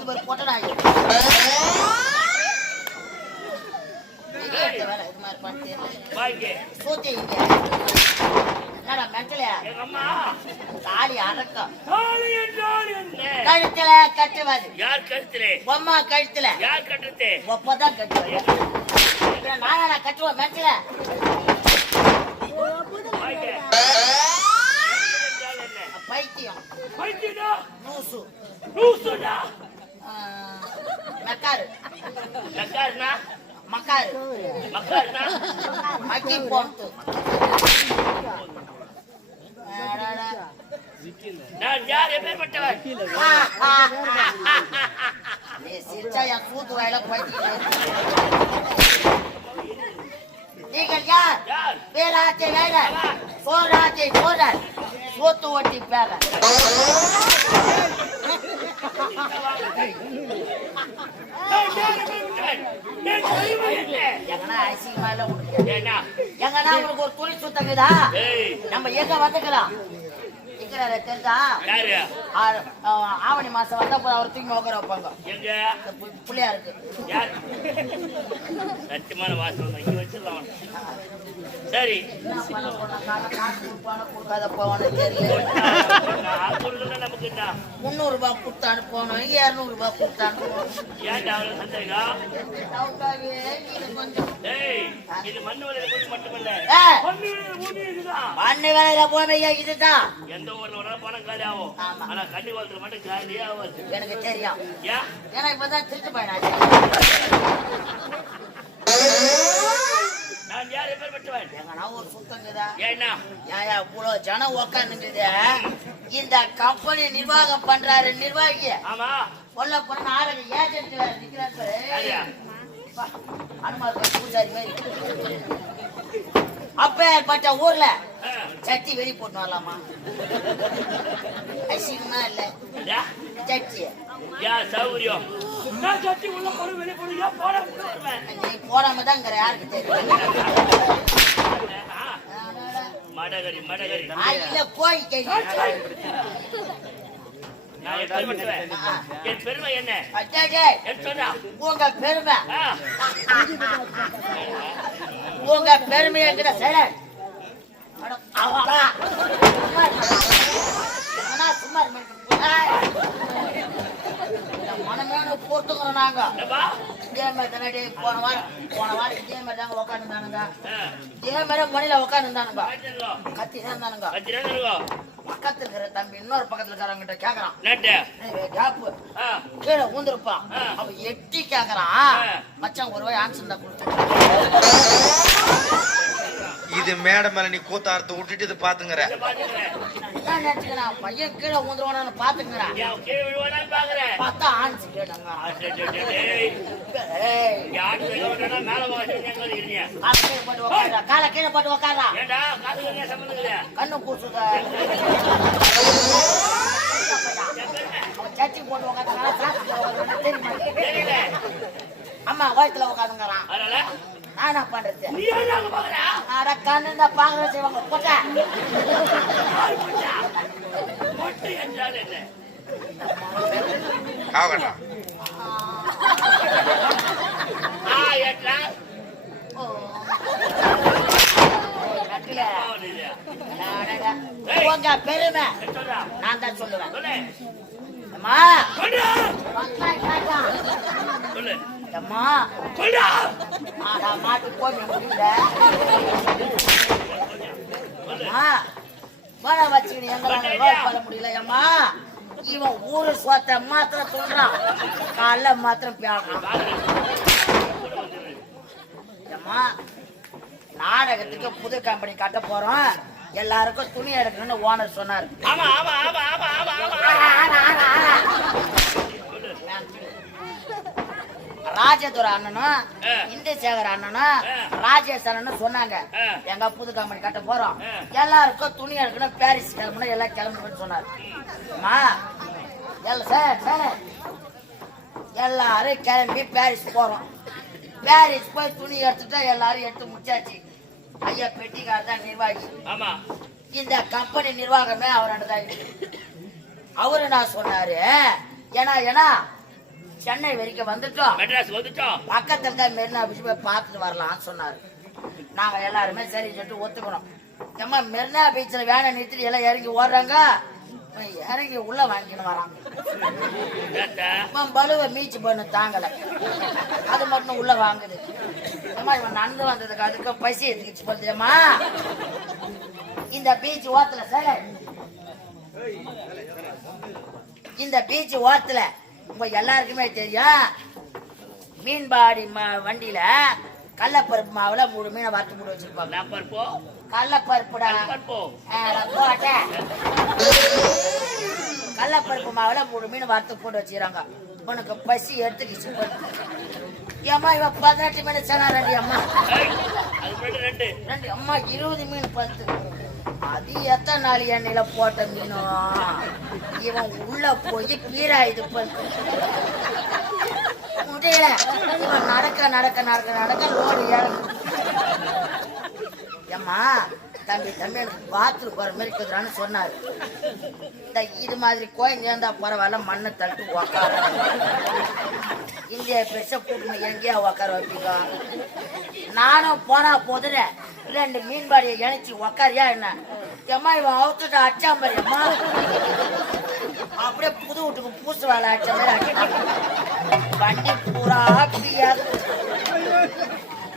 இருக்குது ஒரு பொட்டை நாய். வேலை இது மாதிரி பண்ணிட்டு சூத்தி என்னடா மெட்டலையா தாலி அடக்கம் கழுத்துல கட்டுவாது. யார் கழுத்துல? பொம்மா கழுத்துல. யார் கட்டுறது? ஒப்பதான் கட்டுவாரு. நானா கட்டுவோம் மெட்டல. பைத்தியம். லூசு. மெக்காரு. மக்காரு. மக்கி போட்டு நான் யார் எப்பேற்பட்டவன்? சிரிச்சா என் கூத்து வாயில போயிட்டு நீங்கள் யார்? பேராட்சி வேற சோராட்சி சோழர் சோத்து ஓட்டி பேர எங்கன்னா ஐசியமா எங்கன்னா உங்களுக்கு ஒரு துணி சுத்தங்குதா? நம்ம எங்க வந்துக்கலாம் தெரிஞ்சா ஆவணி மாசம் வந்தா அவர் தூக்கி உட்கார வைப்பாங்க. புள்ளையா இருக்கு சத்தியமான வாசம். சரி கொடுக்காத போவானு தெரியல. 300 ரூபாய் கொடுத்து அனுப்பணும், 200 ரூபாய் கொடுத்து அனுப்பணும். மண்ணு வேலையில போய் இதுதான் எனக்கு தெரியும். ஏன்னா இப்பதான் திருட்டு பயனாச்சு. ஒரு சுத்தங்குதா இவ்வளவு ஜனம் உக்காந்துங்குது. இந்த கம்பெனி நிர்வாகம் பண்றாரு நிர்வாகி. சொல்ல போன நாடக ஏஜென்ட் வேற நிக்கிறாரு. அனுமார் பூஜாரி மாதிரி. அப்பேற்பட்ட ஊர்ல சட்டி வெளி போட்டு வரலாமா? அசிங்கமா இல்ல சட்டி சௌகரியம் போடாம தான் யாருக்கு தெரியும்? போய் என் பெருமை என்ன? உங்க பெருமை உங்க பெருமை என்கிட்ட சரி சும்மா மனமேனு போட்டுக்கிறோம் நாங்க. இதே மாதிரி போன வாரம் இதே மாதிரி தாங்க உக்காந்துருந்தானுங்க. இதே மாதிரி மணில உக்காந்துருந்தானுங்க. கத்தி தான் இருந்தானுங்க. பக்கத்துல இருக்கிற தம்பி இன்னொரு பக்கத்துல இருக்கிறவங்கிட்ட கேக்குறான், கீழே ஊந்துருப்பான். அவ எட்டி கேக்குறான், மச்சான் ஒரு ரூபாய் ஆன்சர் தான் கொடுத்து. இது மேடம் மேல நீ கூத்தாரத்தை விட்டுட்டு இது பாத்துங்கிற பையன் கீழே ஊந்துருவானு பாத்துக்கிறேன். பார்த்தா ஆன்சர் கேட்டாங்க. காலை கீழே போட்டு உக்காரா கண்ணு கூசுதா சட்டி போட்டு உக்காந்து அம்மா கோயத்துல உக்காந்துங்கிறான். நானா பண்றது கண்ணு தான் பாக்குற செய்வாங்க. போட்டா உங்க பெருமை நான் தான் சொல்லுவேன். மாட்டு போய் முடியல மழை வச்சுக்கிட்டு எங்களால பண்ண முடியல. ஏம்மா இவன் ஊரு சொத்த மாத்திரம் சொல்றான், காலைல மாத்திரம் பேசுறான். ஏம்மா நாடகத்துக்கு புது கம்பெனி கட்ட போறோம், எல்லாருக்கும் துணி எடுக்கணும்னு ஓனர் சொன்னார். ராஜதுர அண்ணனும் இந்தியசேகர் அண்ணனும் ராஜேஷ் அண்ணனும் சொன்னாங்க, எங்க புது கம்பெனி கட்ட போறோம், எல்லாருக்கும் துணி எடுக்கணும், பாரிஸ் கிளம்பணும், எல்லாம் கிளம்பணும்னு சொன்னார். எல்லாரும் கிளம்பி பாரிஸ் போறோம். பாரிஸ் போய் துணி எடுத்துட்டா எல்லாரும் எடுத்து முடிச்சாச்சு. ஐயா பெட்டிக்கார தான் நிர்வாகி. இந்த கம்பெனி நிர்வாகமே அவரான தான். அவரு நான் சொன்னாரு, ஏன்னா சென்னை வரைக்கும் வந்துட்டோம். மெட்ராஸ் வந்துட்டோம். பக்கத்துல தான் மெரினா பீச் போய் பார்த்துட்டு வரலாம்னு சொன்னாரு. நாங்க எல்லாருமே சரி சொல்லிட்டு ஒத்துக்கணும். ஏம்மா மெரினா பீச்சில் வேனை நிறுத்திட்டு எல்லாம் இறங்கி ஓடுறாங்க. இறங்கி உள்ள வாங்கின்னு வராங்க. பலுவை மீச்சு பண்ணு தாங்கல, அது மட்டும் உள்ள வாங்குது. அம்மா இவன் நடந்து வந்ததுக்கு அதுக்கு பசி எடுத்துக்கிச்சு போதுமா. இந்த பீச் ஓரத்துல சார், இந்த பீச் ஓரத்துல உங்க எல்லாருக்குமே தெரியும், மீன்பாடி வண்டியில கடலப்பருப்பு மாவுல 3 மீனை வறுத்து போட்டு வச்சிருப்பாங்க. கடலப்பருப்புடா, கடலப்பருப்பு மாவுல 3 மீன் வறுத்து போட்டு வச்சுக்கிறாங்க. உனக்கு பசி எடுத்துக்கிச்சு. ஏம்மா இவ 18 மீன் சொன்னாரண்டி அம்மா. 2 அம்மா 20 மீன் 10. அது எத்தனை நாள் எண்ணெயில போட்ட மீனும். இவன் உள்ள போய் பீராயுது முடியல. இவன் நடக்க நடக்க நடக்க நடக்க லோடு இறங்கு. ஏம்மா தம்பி தம்பி எனக்கு பாத்ரூம் போற மாதிரி இருக்குதுறான்னு சொன்னாரு. இது மாதிரி கோயில் சேர்ந்தா பரவாயில்ல, மண்ணை தட்டு உக்கார. இந்தியா பெருசா கூட்டணும் எங்கேயா உக்கார வைப்பீங்க. நானும் போனா போதுன்னு 2 மீன்பாடியை இணைச்சி உக்காரியா என்ன. ஏம்மா இவன் அவுத்துட்டு அச்சா மாதிரி அம்மா அப்படியே புது வீட்டுக்கு பூசு வேலை அடிச்ச மாதிரி அடிச்சாங்க. வண்டி பூரா பியாது.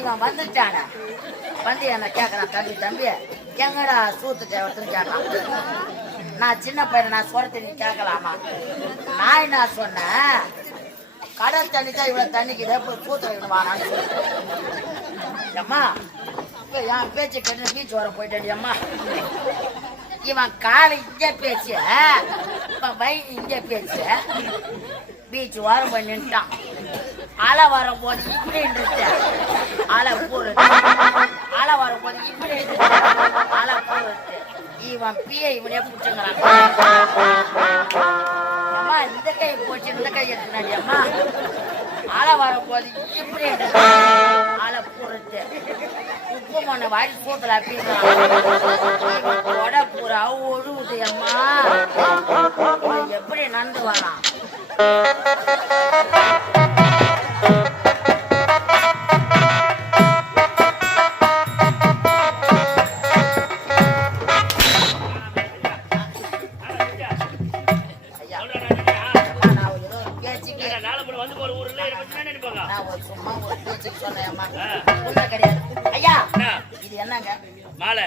இவன் வந்துட்டான வந்து என்ன கேட்கறான், தம்பி தம்பி எங்கடா சூத்து தேவத்துன்னு கேட்டான். நான் சின்ன பையன், நான் சொல்றது நீ கேட்கலாமா. நான் என்ன சொன்னேன், கடல் தண்ணி தான் இவ்வளவு தண்ணிக்குதே, போய் சூத்து வைக்கணுமான்னு சொல்லிட்டு அம்மா என் பேச்சு கேட்டு பீச் வர போயிட்டேன் அம்மா. இவன் காலை இங்கே பேச்சு, இவன் வயிறு இங்கே பேச்சு. பீச் வாரம் போய் நின்ட்டான். அலை வரும் போது இப்படி இருந்துச்சு, அலை போடுறது. அலை வரும் போது இப்படி இருந்துச்சு, அலை போடுறது. இவன் பிய இவனே பிடிச்சுங்கிறான். அம்மா இந்த கை போச்சு, இந்த கை எடுத்துனாடி அம்மா. அலை வரும் போது இப்படி இருந்துச்சு, அலை போடுறது. உப்பு மண்ணை வாரி சூத்துல அப்படிங்கிறான். கொடை பூரா ஒழுகுது அம்மா. எப்படி நடந்து வரலாம். சும்மா ஒரு பேச்சுக்கு சொன்னேன் கிடையாது. ஐயா இது என்னங்க மாலை?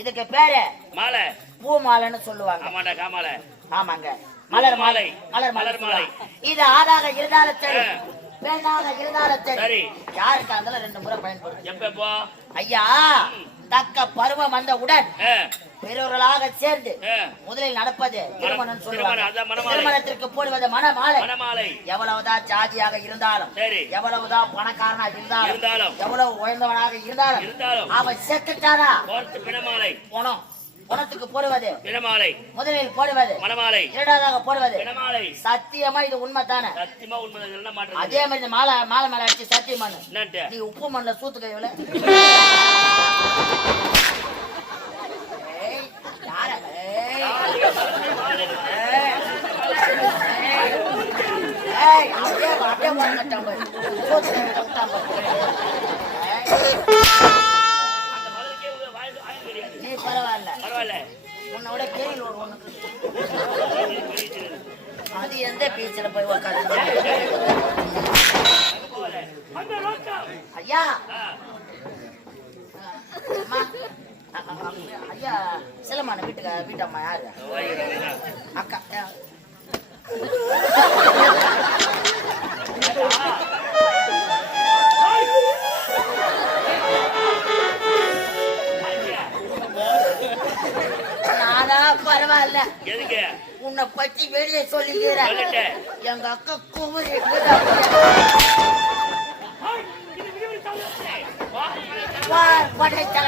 இதுக்கு பேரு மாலை, பூ மாலைன்னு சொல்லுவாங்க. ஆமாடா காமாலை. ஆமாங்க, மலர் மாலை. மலர் மாலை. இது ஆடாக இருந்தாலும் சரி, பெண்ணாக இருந்தாலும் சரி, யாருக்கா இருந்தாலும் 2 முறை பயன்படும். எப்போ ஐயா தக்க பருவம் வந்தவுடன் பெரியவர்களாக சேர்ந்து முதலில் நடப்பது திருமணம் சொல்லுவாங்க. திருமணத்திற்கு போடுவது மணமாலை. எவ்வளவுதான் ஜாதியாக இருந்தாலும், எவ்வளவுதான் பணக்காரனாக இருந்தாலும், எவ்வளவு உயர்ந்தவனாக இருந்தாலும் அவன் செத்துட்டாரா போனோம். பணத்துக்கு போடுவது பிணமாலை, முதலில் போடுவது மணமாலை, இரண்டாவதாக போடுவது பிணமாலை. சத்தியமா இது உண்மைதானே? சத்தியமா உண்மை. அதே மாதிரி மாலை மேல அடிச்சு சத்தியமானு நீ உப்பு மண்ணில் சூத்து கையில நீ பரவாயில்ல, உன்னோட பெரிய ஒரு ஒண்ணு அது எந்த பீச்சில் போய் உக்காந்து. ஐயா ஐயா சிலமான வீட்டம்மா யாரு? அக்கா நானா பரவாயில்ல, உன்னை பத்தி வெளியே சொல்லிக்கிறேன். எங்க அக்கா குமரி படைத்தல